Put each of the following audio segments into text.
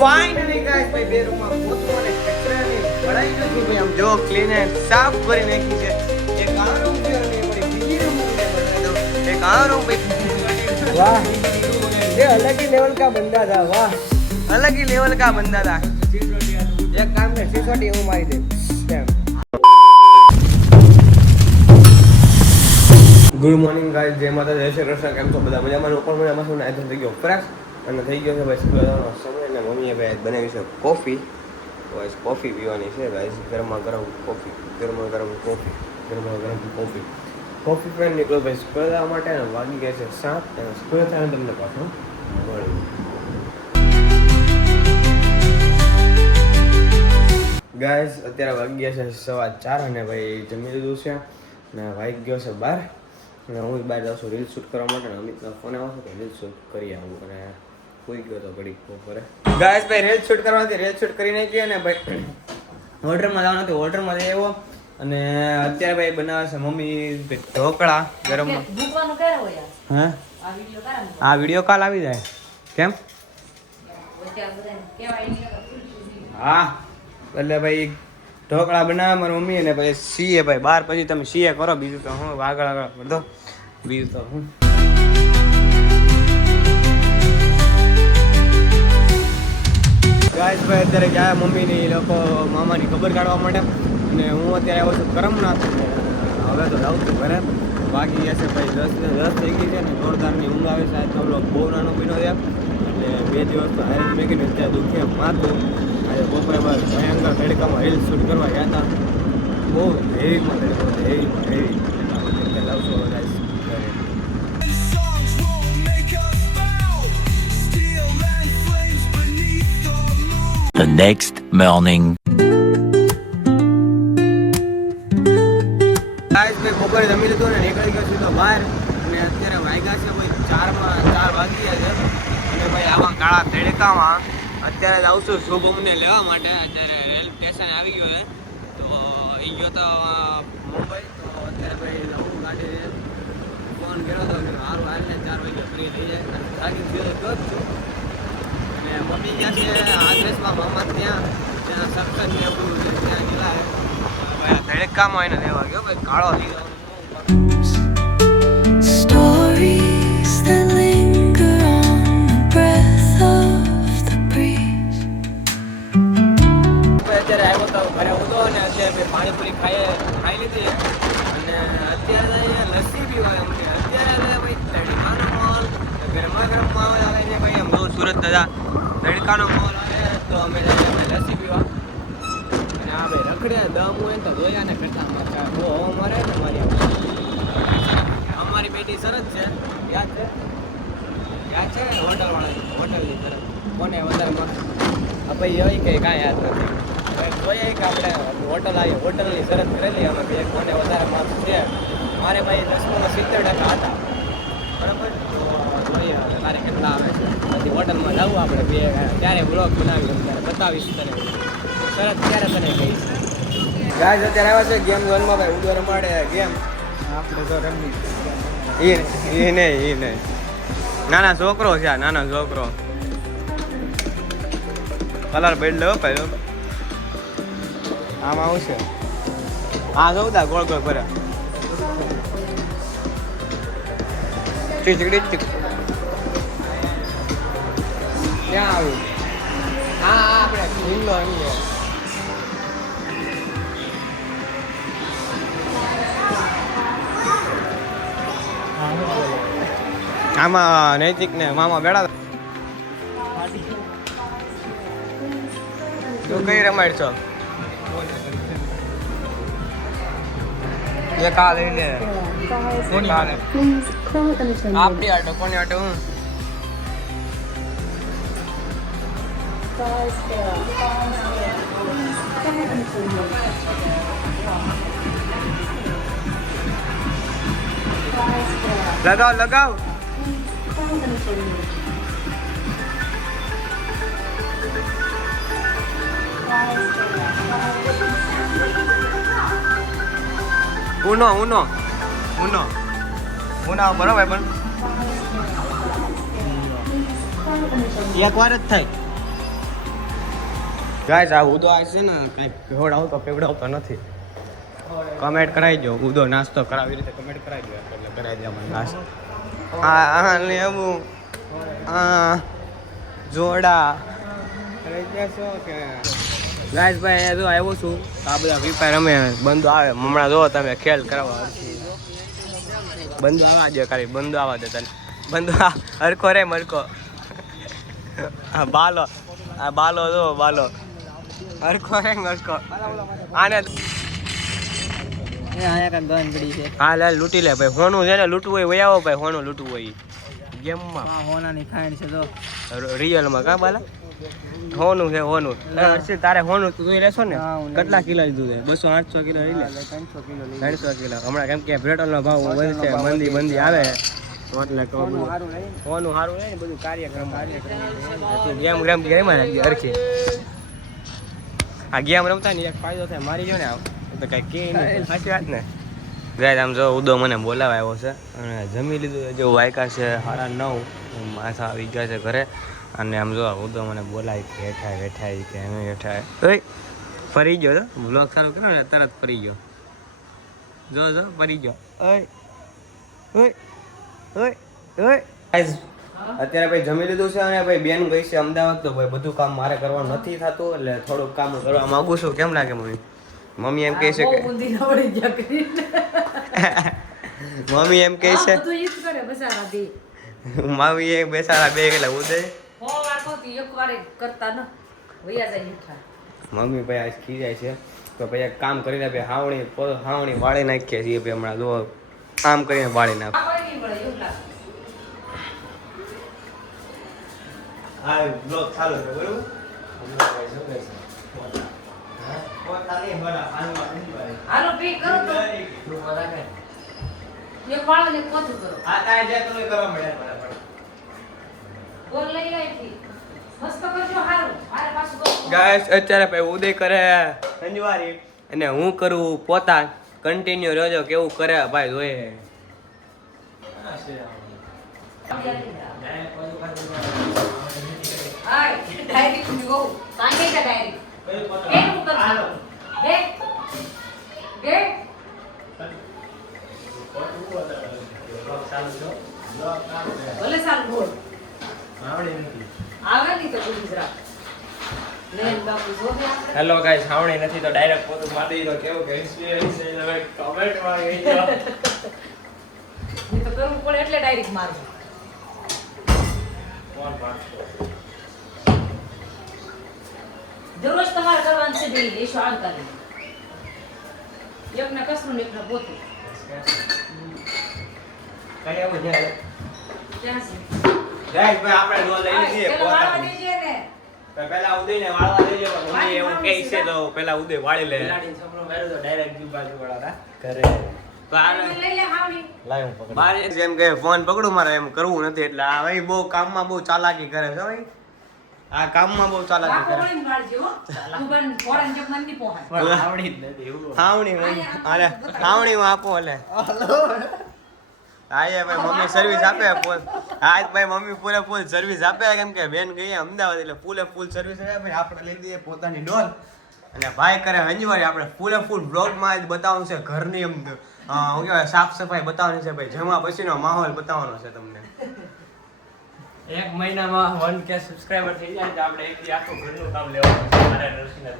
Finally guys ભાઈ બેડરૂમમાં પોતું અને કચરાની ભરાઈ ગયું છે ભાઈ. આમ જો ક્લીન એન્ડ સાફ કરી નાખી છે. એક આ રૂમ છે અને એક બીજી રૂમ છે. એક આ રૂમ ભાઈ. વાહ ये अलग ही लेवल का बंदा था. वाह अलग ही लेवल का बंदा था. एक काम में सिसोटी હું મારી દે. ગુડ મોર્નિંગ ગાઈસ, જય માતા, જય શ્રી કૃષ્ણ. કેમ છો બધા? મજામાં? ઉપર મજામાં છું ને. આજે થઈ ગયો ફ્રેશ અને થઈ ગયો છે ભાઈ સ્કૂલ જવાનો સમય. અને મમ્મીએ ભાઈ બનાવી છે કોફી. તો આજ કોફી પીવાની છે ભાઈ. ગરમા ગરમ કોફી, ગરમા ગરમ કોફી, ગરમા ગરમ કોફી. કોફી પીને નીકળો ભાઈ સ્કૂલ જવા માટે. અને વાગી ગયા છે 7 અને સ્કૂલ થાય તમને પાછો મળ્યું. ગાઈસ અત્યારે વાગી ગયા છે 4:15 અને ભાઈ જમી લીધું છે અને વાગી ગયો છે 12 અને હું બહાર જાઉં છું રીલ શૂટ કરવા માટે. અમિતનો ફોન આવ્યો છે કે રીલ શૂટ કરી આવું અને કોઈ ગયો તો ઘડીક બપોરે. ગાઈસ ભાઈ રીલ શૂટ કરવાથી રીલ શૂટ કરી નાખી અને ભાઈ હોટલમાં જવાનું હતું. હોટલમાં જઈ આવ્યો અને અત્યારે ભાઈ બનાવે છે મમ્મી ઢોકળા ગરમમાં. હા આ વિડીયો કાલ આવી જાય કેમ? હા એટલે ભાઈ ઢોકળા બનાવે મારી મમ્મી અને પછી સીએ ભાઈ બાર. પછી તમે સીએ કરો, બીજું તો હું આગળ આગળ બધો બીજું તો હું. ગાઈસ ભાઈ અત્યારે ગયા મમ્મીની લોકો મામાની ખબર કાઢવા માટે અને હું અત્યારે આવ્યો છું કરમનાથ. હવે તો જાઉં છું ઘરે. બાકી ગયા છે ભાઈ 10 થઈ ગઈ છે ને જોરદારની ઊંઘ આવે છે. આજ તો બહુ નાનો પીનો છે એટલે 2 દિવસ તો હારે મેં કીધું ત્યાં દુખે માથું. આજે બપોરે બાદ ભયંકર તડકામાં રીલ શૂટ કરવા ગયા હતા. બહુ હેવીમાં તડકો હેવી લાવશો ગાઈસ ઘરે. The next morning. ગાઈસ મેં બપોરે જમી લીધું ને નીકળી ગયો છું તો બહાર. અને અત્યારે વાગ્યા છે ભાઈ 4 વાગી ગયા છે અને ભાઈ આવા કાળા તડકામાં અત્યારે જાઉં છું શુભમને લેવા માટે. અત્યારે રેલ સ્ટેશન આવી ગયો છે તો એ ગયો તો મુંબઈ. તો અત્યારે ભાઈ નવું ગાડી ફોન કર્યો હતો કે સારું હાલને 4 વાગે ફ્રી થઈ જાય. થાકી ગયો તો જ છું અને મમ્મી ગયા છે આદ્રેસમાં મામા ત્યાં સત્સંગ ને એવું છે ત્યાં ગયેલા. ભાઈ તડકામાં એને લેવા ગયો ભાઈ કાળો થઈ ગયો. Stories that linger on the breath of the breeze. અત્યારે આવ્યો તો ઘરે ઉતો અને અત્યારે પાણીપુરી ખાઈ લીધી અને અત્યારે લસ્સી પીવા એમ છે. અત્યારે ભાઈ તડકાનો માહોલ ગરમા ગરમ માહોલ આવે છે ભાઈ. એમ બહુ સુરત દાદા તડકાનો માહોલ આવે તો અમે લસ્સી પીવા. અને આ ભાઈ રખડે દમ હોય ને તો જોયા ને કરતા બહુ હવા મારે ને અમારી બેટી સરસ છે. યાદ છે હોટલની તરફ કોને વધારે મળશે ભાઈ એ કંઈ કાંઈ યાદ નથી. જોઈએ કે આપણે હોટલ આવી હોટલની શરત કરેલી અમે કે કોને વધારે માર્ક્સ છે. મારે ભાઈ 10માં 70% હતા બરાબર. તો જોઈએ તારે કેટલા આવે છે. પછી હોટલમાં જવું આપણે બે ત્યારે બ્લોગ બનાવી ત્યારે બતાવીશ તને શરત ત્યારે તને કહીશ. ગાઈસ અત્યારે આવ્યા છે ગેમ ઝોનમાં ભાઈ ઉડો રમાડે ગેમ. આપણે તો રમી એ નહીં નાના છોકરો છે. આ નાનો છોકરો કલર બદલ્યો પહેલો આમાં આવશે. હા સૌદા ગોળ ગોળ ભરે ચીચડી ક્યાં આવ્યું? હા આપણે લીલો અહીં આમાં નૈતિક ને મામા બેડા તું કઈ રમાડ છો? ये कहा ले ले कौन कहा ले आप भी आटो कौन आटो हूँ लगाओ लगाओ Uno બરાબર પણ એક વાર જ થાય. ગાઈસ આ ઉદો આ છે ને કંઈક ખવડાવતો પીવડાવતો નથી. કમેન્ટ કરાવી દો ઉદો નાસ્તો કરાવી રીતે કમેન્ટ કરાવી દો એટલે કરાવી દે મને નાસ્તો. આ લેવું જોડા ગાઈસ ભાઈ અહીંયા જો આવ્યો છું આ બધા ફ્રી ફાયર રમે બંધો આવે હમણાં જો તમે ખેલ કરાવવા બંધો આવવા દે ખાલી બંધો આવવા દે તને બંધો હરખો રે મરખો બાલો આ બાલો જો બાલો હરખો રે મરખો આને હા લે લૂંટી લે ભાઈ હોનું છે ને લૂંટવું હોય વહી આવો ભાઈ હોનું લૂંટવું હોય ગેમમાં હોનાની ખાંડ છે તો રિયલમાં કા બાલા હોનું છે હોનું હર્ષિલ તારે હોનું તું લેશો ને કેટલા કિલો લીધું છે 200-800 કિલો લઈ લે 300 કિલો હમણાં કેમ કે પેટ્રોલનો ભાવ વધશે મંદી આવે એટલે હોનું સારું ને બધું કાર્યક્રમ ગેમ ગેમમાં હરખી આ ગેમ રમતા ને એક ફાયદો થાય મારી ગયો ને તો કઈ કે નહીં સાચી વાત ને ગાય આમ જો ઉદો મને બોલાવા આવ્યો છે અને જમી લીધું જો વાયકા છે 9:30 માથા આવી ગયા છે ઘરે અને આમ જો ઉદો મને બોલાય કે બેઠા કે એમ બેઠા ઓય ફરી ગયો તો બ્લોગ ચાલુ કર્યો ને તરત ફરી ગયો જો ફરી ગયો ઓય ઓય ઓય ઓય અત્યારે ભાઈ જમી લીધું છે અને ભાઈ બેન ગઈ છે અમદાવાદ તો ભાઈ બધું કામ મારે કરવાનું નથી થતું એટલે થોડુંક કામ કરવા માંગુ છું કેમ લાગે મમ્મી એમ કહે છે કે મમ્મી એમ કહે છે મમ્મી એ બેસાડા બે એટલે ઉદય મમ્મી ભાઈ આજ ખીજાય છે તો ભાઈ એક કામ કરીને ભાઈ હાવણી વાળી નાખીએ છીએ ભાઈ હમણાં જો આમ કરીને વાળી નાખ હા બ્લોગ ચાલુ છે બરોબર હાલો પી કરો તો એક વાળો ને કોતું કરો આ કાય જે તમે કરવા મળ્યા બરાબર બોલ લઈ આઈ મસ્ત કરજો હારું મારે પાછું ગાઈસ અત્યારે ભાઈ ઉદય કરે સંજવારી અને હું કરું પોતા કન્ટિન્યુ રહેજો કેવું કરે ભાઈ જોઈએ આય ડાયરી નું ગો તાંગે કા ડાયરી એ હું કર દે દે ભલે સાલ બોલ આવે ની તો ગુજરાત લેન બાપુ જો ને હેલો ગાઈસ હાવણી નથી તો ડાયરેક્ટ પોતું મારી દો કેવું કે એક્સપીરિયન્સ છે હવે કમેન્ટ માં ગઈ જાવ ની તો કરવું પડે એટલે ડાયરેક્ટ મારવું કોણ પાડતો દરરોજ તમારે કરવાનું છે બે લેશો આમ કરી એકને કસરું ને એકને પોતું કઈ આવું છે ક્યાં છે ગાઈસ ભાઈ આપણે નો લઈ લઈએ પેલા વાળવા દેજે ને પેલા ઉદયને વાળવા દેજો મમ્મી એવું કહે છે તો પેલા ઉદય વાળી લે લાડીને છોકરો મેરો તો ડાયરેક્ટ જીવ બાજુ વાળા કરે લઈ લે હાવડી લાય હું પકડ મારે જેમ કે ફોન પકડું મારે એમ કરવું નથી એટલે આ ભાઈ બહુ કામમાં બહુ ચાલાકી કરે છે ભાઈ આ કામમાં બહુ ચાલાકી કરે વાળીને વાળજો તું બન ફોરન જેમ મન ની પોહાય આવડી જ નથી એવું આવડી અરે આવડી આપો લે હા ભાઈ મમ્મી સર્વિસ આપે ફૂલ આજ ભાઈ મમ્મી પૂરેપૂર સર્વિસ આપે કેમ કે બેન ગઈ અમદાવાદ એટલે ફૂલ સર્વિસ આપે આપણે લઈ દઈએ પોતાની ડોલ અને ભાઈ કરે હંજવારી આપણે ફૂલ બ્લોગમાં જ બતાવવાનું છે ઘરની એમ શું કહેવાય સાફ સફાઈ બતાવવાની છે ભાઈ જમા પછીનો માહોલ બતાવવાનો છે તમને એક મહિનામાં 1K સબસ્ક્રાઇબર થઈ જાય તો આપણે એક દી આખું ઘરનું કામ લેવાનું છે મારે રસીના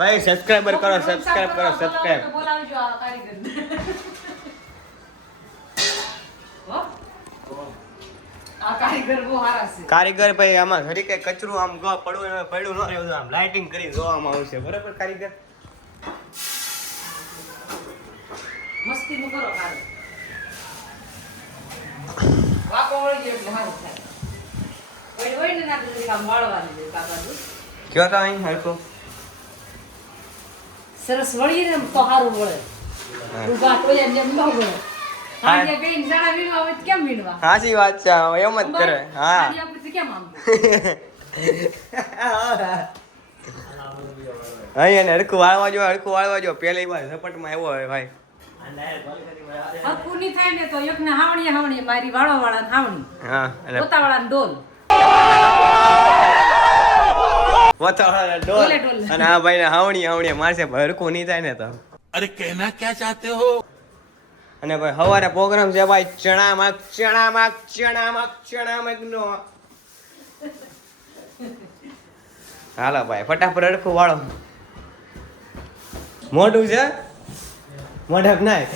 ભાઈ સબસ્ક્રાઇબર કરો સબસ્ક્રાઇબ બોલાવજો આ કારીગર આ કારીગર બહુ હારા છે કારીગર ભાઈ આમાં ઘડી કે કચરું આમ પડ્યું ન રહેવું આમ લાઇટિંગ કરી જોવામાં આવશે બરાબર કારીગર મસ્તી નું કરો કારે વાકો વળી ગયો એટલે હારું થાય ઓય ને નાખી દે કામ વાળવાની દે કાકા કયો તો અહીં હરકો સરસ વળી ને તો હારું વળે ઉભા ટોયા જેમ ન વળે આજે બેન જણા વીણવા હોય તો કેમ વીણવા સાચી વાત છે એમ જ કરે હા આજે આપણે કેમ આમ અહીં હરકું વાળવા જો પેલી વાર ઝપટમાં આવ્યો હોય ભાઈ હકુની થાય ને તો એકને હાવણી મારી વાળાવાળા હાવણી હા એટલે પોતાવાળાને ડોલ પોતાવાળા ડોલ ડોલે, ડોલે. અને આ ભાઈને હાવણી મારશે ભરકું નહીં થાય ને તો अरे कहना क्या चाहते हो અને ભાઈ સવારે પ્રોગ્રામ છે ભાઈ ચણામાં નો હાલો ભાઈ ફટાફટ અડખું વાળો મોઢું છે મોઢા નાય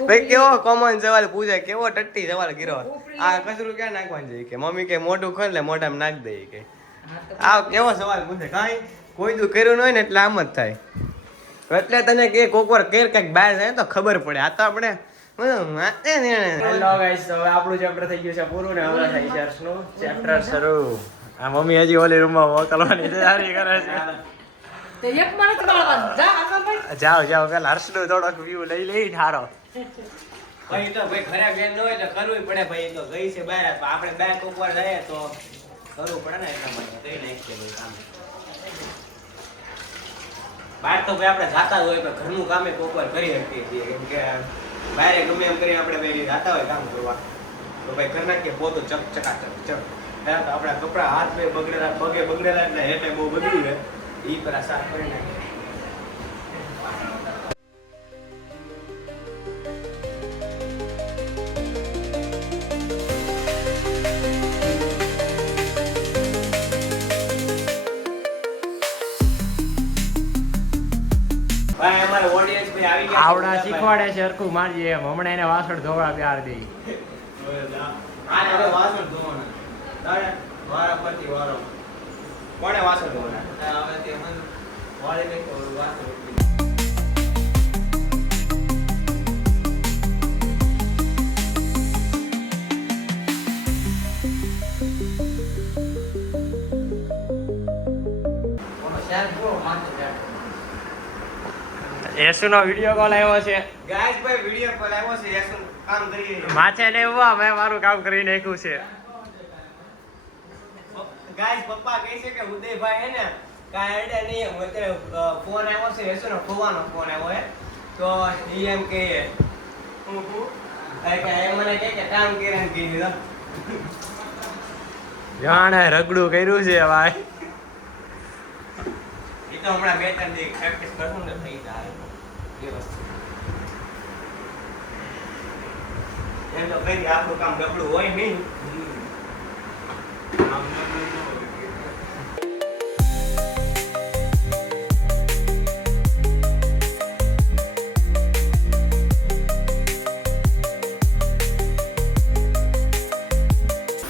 ભાઈ કેવો કોમન સવાલ પૂછે કેવો ટટ્ટી સવાલ કર્યો આ કચરું ક્યાં નાખવાનું છે કે મમ્મી કે મોઢું ખોલ લે મોઢામાં નાખ દે કે આ કેવો સવાલ પૂછે કાંઈ કોઈ તું કર્યું ન હોય ને એટલે આમ જ થાય એટલે તને કે કોક વાર કેર કઈક બહાર જાય તો ખબર પડે આ તો આપણે હેલો ગાઈસ તો હવે આપણું ચેપ્ટર થઈ ગયું છે પૂરું ને હમણાં થઈ છે હર્ષનું ચેપ્ટર શરૂ આ મમ્મી હજી ઓલી રૂમમાં મોકલવાની તૈયારી કરે છે તો એક માણસ બાળવાનું જા આગળ ભાઈ જાઓ પેલા હર્ષનું થોડોક વ્યૂ લઈ ઠારો ભાઈ તો ભાઈ ખરાબ બેન ન હોય તો કરવું પડે ભાઈ તો ગઈ છે બહાર આપણે બે કોક વાર જઈએ તો કરવું પડે ને એટલા માટે કઈ નાખીએ ભાઈ કામ બહાર તો ભાઈ આપણે જાતા જ હોય તો ઘરનું કામે કોક વાર કરી શકીએ છીએ કેમ કે બહાર ગમે એમ કરી આપણે ભાઈ જાતા હોય કામ કરવા તો ભાઈ કરી નાખીએ પોતું ચકાચક તો આપણા કપડા હાથ પગે બગડેલા એટલે હેઠે બહુ બગડ્યું છે ઈ પેલા સાફ કરી નાખીએ ભાઈ અમારે ઓડિયન્સ ભાઈ આવી ગયા આવડા શીખવાડે છે હરખું મારજે એમ હમણાં એને વાસણ ધોવા પ્યાર દે આ હવે વાસણ ધોવાના તારે વારા પરથી વારો કોણે વાસણ ધોવાના હવે તે મન વાળી નહીં તો વાસણ એસુનો વિડીયો કોલ આવ્યો છે ગાઈસ ભાઈ વિડિયો કોલ આવ્યો છે યસુ કામ કરી રહી છે માથે ને ઉભા મેં મારું કામ કરી નાખ્યું છે ગાઈસ પપ્પા કહે છે કે ઉદયભાઈ હે ને કાંઈ આઈડિયા નહીં અત્યારે ફોન આવ્યો છે યસુનો ખોવાનો ફોન આવ્યો હે તો ઈ એમ કહે કે એ મને કહે કે કામ કરીને કીધું જાણે રગડું કર્યું છે ભાઈ એ તો હમણાં બે ત્રણ દી પ્રેક્ટિસ કરશું ને થઈ જાય એ વસ્તુ એમ તો કઈ આપણું કામ ડબલું હોય નહીં આમ ડબલું ન હોય.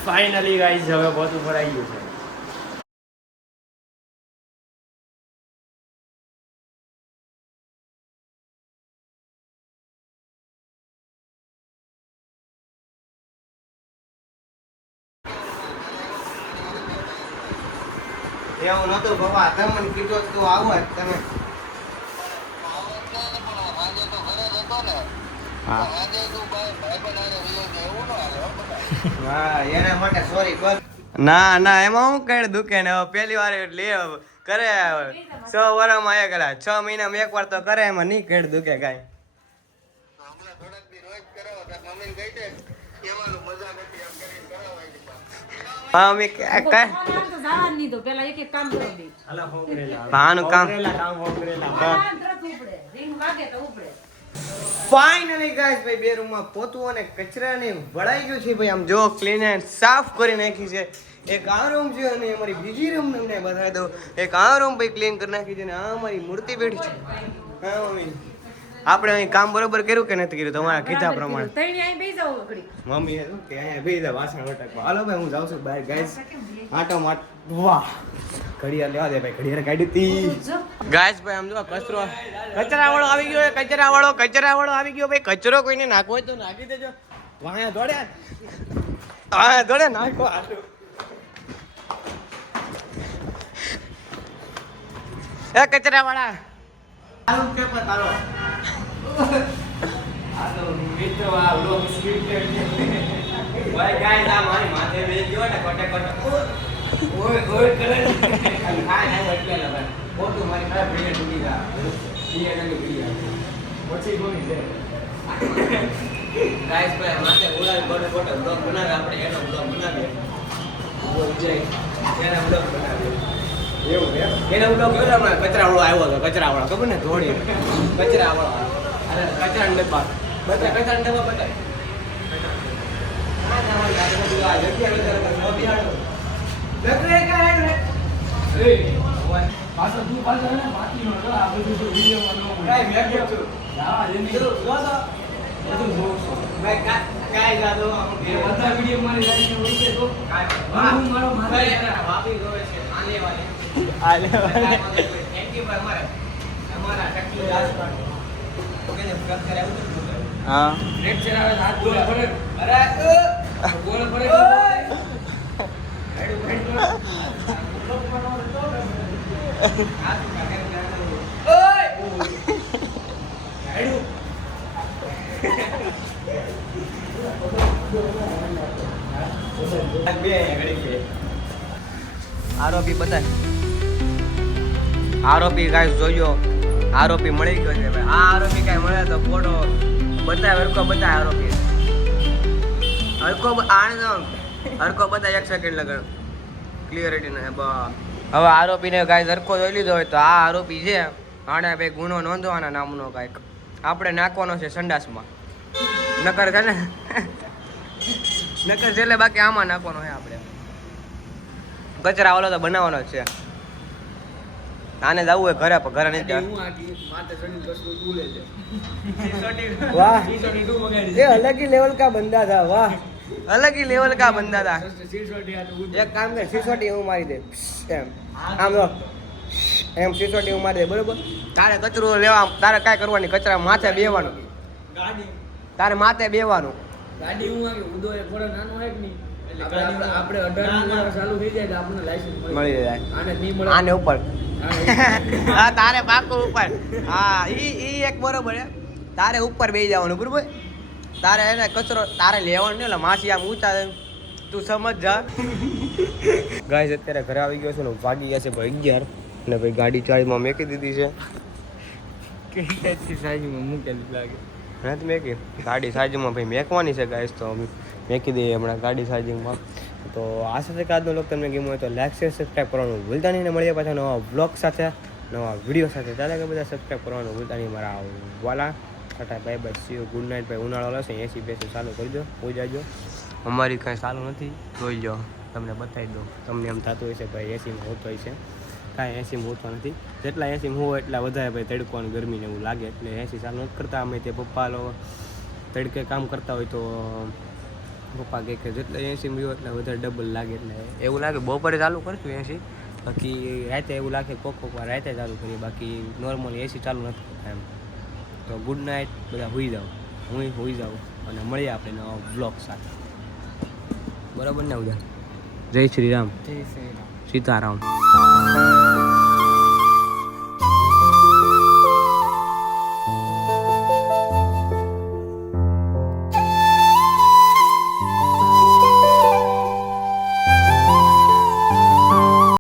ફાઇનલી ગાઈસ હવે બધું ભરાઈ ગયું છે એવું નતું બાબા તમને કીધું તો આવો જ તમે હા એના માટે સોરી કર ના એમાં હું કઈ દુખે ને હવે પહેલી વાર લે કરે 6 વર્ષમાં એક 6 મહિનામાં એક વાર તો કરે એમાં નહીં કઈ દુખે કાંઈ હા અમે કાંઈ તો જવાનું નહીં તો પેલા એક કામ કરી દે આનું કામ રિંગ વાગે તો ઉપડે ફાઇનલી ગાઈસ ભાઈ બે રૂમમાં પોતું અને કચરાને વળાઈ ગયું છે ભાઈ આમ જો ક્લીન એન્ડ સાફ કરી નાખી છે એક આ રૂમ છે અને અમારી બીજી રૂમ તમને બતાવી દઉં એક આ રૂમ ભાઈ ક્લીન કરી નાખી છે અને આ અમારી મૂર્તિ બેઠી છે હા મમ્મી આપણે અહીં કામ બરોબર કર્યું કે નથી કર્યું તમારા કીધા પ્રમાણે તઈને અહીં બેસી જાવ ઘડી મમ્મી એ કે અહીંયા બેસી જા વાસણ વટકવા હાલો ભાઈ હું જાઉં છું બહાર ગાઈસ આટો માટ વાહ ઘડિયાળ લેવા દે ભાઈ ઘડિયાળ કાઢી હતી ગાઈસ ભાઈ આમ જો કચરાવાળો આવી ગયો કચરાવાળો આવી ગયો ભાઈ કચરો કોઈને નાખવો હોય તો નાખી દેજો વાયા દોડે નાખો આટલું એ કચરાવાળા આલુ કે પતાલો આલો મિત્રો આ લોક સ્પીડ ભાઈ ગાઈસ આ મારી માથે બેસી ગયો ને કોટે ઓય કરે ખાય એટલે ભાઈ ફોટો મારી ખરાબ ભીડે તૂટી જા બીએ નંગે ભીયા પછી કોની છે ગાઈસ ભાઈ માથે ઓલા ફોટો બ્લોગ બનાવે આપણે એનો બ્લોગ બનાવીએ એના બ્લોગ બનાવ્યો એવું એમ એના બ્લોગ જોયો હમણાં કચરાવાળો આવ્યો હતો કચરાવાળો ખબર ને ધોળી કચરાવાળો અરે કચરાના ડબ્બા બધા કચરાના ડબ્બા બતાય હા આરોપી બતાય આરોપી કાંઈ જોયો આરોપી મળી ગયો છે ભાઈ આ આરોપી કાંઈ મળે તો ફોટો બતાય હરકો બતાય આરોપી હરકો બતાય 1 સેકન્ડ લગન ક્લિયરિટી ને હવે આરોપીને કાંઈ હરકો જોઈ લીધો હોય તો આ આરોપી છે આને ભાઈ ગુનો નોંધવાના નામનો કાંઈક આપણે નાખવાનો છે સંડાસમાં નકર છે ને નકર છેલ્લે બાકી આમાં નાખવાનો છે આપણે કચરા વાળો તો બનાવવાનો જ છે આને જવું હોય ઘરે પણ ઘરે નહીં વાહ ये अलग ही लेवल का बंदा था वाह अलग ही लेवल का बंदा था एक काम कर सिसोटी હું મારી દે એમ આમ જો એમ સિસોટી હું મારી દે બરોબર તારે કચરો લેવા તારે કાંઈ કરવાની કચરા માથે બેવાનું તારે માથે બેવાનું ગાડી હું આગે ઉદો એક થોડો નાનો હોય કે નહીં આપણે 18 ચાલુ થઈ જાય તો આપણને લાયસન્સ મળી જાય આને નહીં મળે આને ઉપર હા તારે પાકું ઉપર હા ઈ એક બરોબર હે તારે ઉપર બેસી જવાનું બરોબર તારે એને કચરો તારે લેવાનો નહીં એટલે માસી આમ ઊંચા તું સમજ જા ગાઈસ અત્યારે ઘરે આવી ગયો છે ને વાગી ગયા છે ભાઈ 11 અને ભાઈ ગાડી ચાળીમાં મેકી દીધી છે કેટલી સાઈઝમાં મૂકેલી લાગે હા મેકી ગાડી સાઈઝમાં ભાઈ મેકવાની છે ગાઈસ તો મેકી દઈએ હમણાં ગાડી સાઈઝિંગમાં તો આ સાથે આજનો લોક તમને ગમ્યો હોય તો લાઈક શેર સબસ્ક્રાઈબ કરવાનું ભૂલતા નહીં ને મળીએ પાછા નવા બ્લોગ સાથે નવા વિડીયો સાથે ત્યારે કે બધા સબસ્ક્રાઈબ કરવાનું ભૂલતા નહીં મારા વાલા Tata bye bye see you good night ભાઈ ઉનાળો હશે 80 બેસો ચાલુ કરી દો હોઈ જાજો અમારી કાંઈ ચાલુ નથી જોઈ લો તમને બતાવી દો તમને એમ થતું હોય છે ભાઈ 80માં હોતો હોય છે કાંઈ 80માં હોતો નથી જેટલા 80માં હોય એટલા વધારે ભાઈ તડકો અને ગરમીને એવું લાગે એટલે 80 ચાલુ નથી કરતા અમે તે પપ્પા લોકો તડકે કામ કરતા હોય તો પપ્પા કહે કે જેટલા 80 હોય એટલે વધારે ડબલ લાગે એટલે એવું લાગે બપોરે ચાલુ કરશું 80 બાકી રાતે એવું લાગે કોક વાર રાતે ચાલુ કરીએ બાકી નોર્મલી 80 ચાલુ નથી કરતા એમ તો ગુડ નાઇટ બધા હોઈ જાઓ હું હોઈ જાઉં અને મળીએ આપણે નવા બ્લોગ સાથે બરાબર ને બધા જય શ્રી રામ સીતારામ